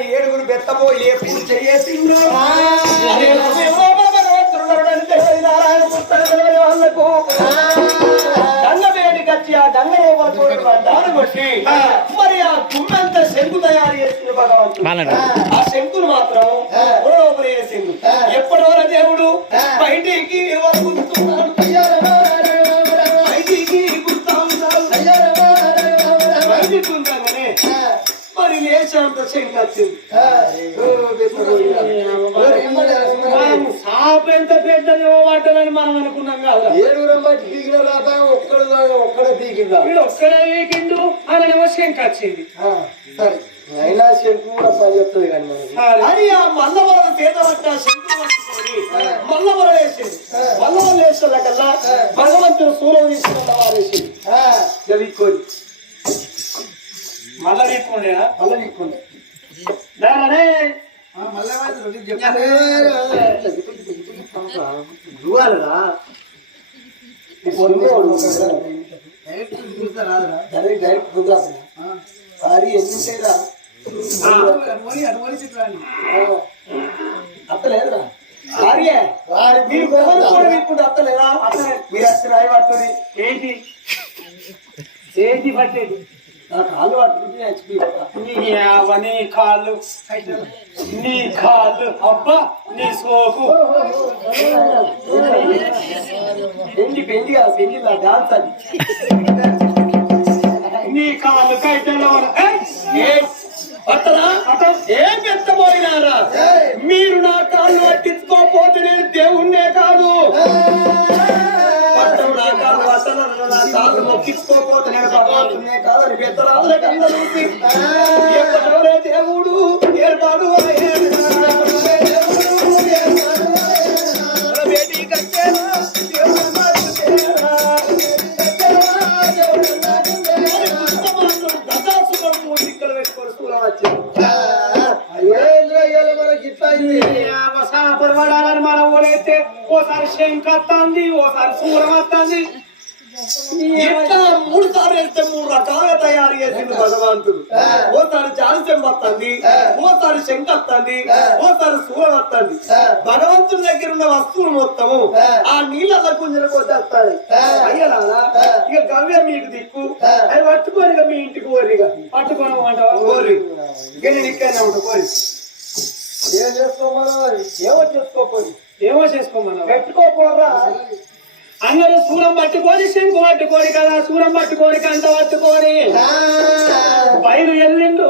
అని ఏడుగురు బెత్తబోయి ఆ. దాని కొట్టి మరి ఆ గుమ్మంత శంకు తయారు చేసింది భగవంతుడు. ఆ శంకులు మాత్రం లోపల వేసింది ఎప్పటి వరకు దేవుడు? బయటికి ఎవరు మరి లేచాంత శంకు వచ్చింది సాపు ఎంత పెద్దది మాటలని మనం అనుకున్నాం కదా ఏడుగురం బట్టి పీకిన రాత ఒక్కడు ఒక్కడే పీకిందా? వీడు ఒక్కడే వీకిండు అనేమో శంకు వచ్చింది సరే. అయినా శంకు కూడా పని చెప్తుంది కానీ అని ఆ మల్లవర చేత పట్ట శంకు మల్లవర వేసింది. మల్లవర వేసిన కల్లా భగవంతుడు సూర్యం తీసుకున్న వారేసింది ఆ, మల్ల వీక్కుండేనా మళ్ళా నీకుండే దానే దువ్వాలరా డైరెక్ట్ డైరెక్ట్ దువ్వాల్సిన సారీ ఎన్ని ఉంటాయిరా అత్తలేదురా. భార్య మీరు ఎవరు కూడా వీక్కుంటే అత్తలేదా? మీరు అత్త రాయి పట్టుకొని ఏంటి? ఏంటి పట్టేది. కాళ్ళు పట్టుకుంటే నీ కాళ్ళు నీ కాళ్ళు అబ్బా నీ సోకు. పెళ్ళి పెళ్ళి కాదు పెళ్ళి నా డాన్స్ అది నీ కాళ్ళు కైతలో పట్టరా ఏం పెత్తబోయినారా మీరు నా కాళ్ళు పట్టించుకోకపోతే నేను దేవుణ్ణే నేను భగవంతున్నే కాదు అని పెద్దరాజుల కన్నా దేవుడు ఏర్పాడు మన ఊరైతే ఓసారి శంఖత్తాంది ఓసారి సూరం వస్తుంది ఇట్లా మూడు రకాలుగా తయారు చేసింది భగవంతుడు. ఓసారి జాలస్యం వస్తుంది ఓసారి శంఖ వస్తుంది ఓసారి సూరం వస్తుంది భగవంతుడి దగ్గర ఉన్న వస్తువులు మొత్తము ఆ నీళ్ళ గుంజలకు వచ్చేస్తాడు అయ్యలారా ఇక గవ్య మీకు దిక్కు. అది ఇక మీ ఇంటికి ఓరి ఇక. పట్టుకొని ఓరి ఇక నేను ఇక్కడనే ఉంటా కోరి ఏం చేసుకోమని మరి ఏమో చేసుకోపోయి ఏమో చేసుకోమన్నా పెట్టుకోపోరా అందరూ సూరం పట్టుకొని శంకు పట్టుకొని కదా సూరం పట్టుకొని కంట పట్టుకొని. బయలు ఎల్లిండు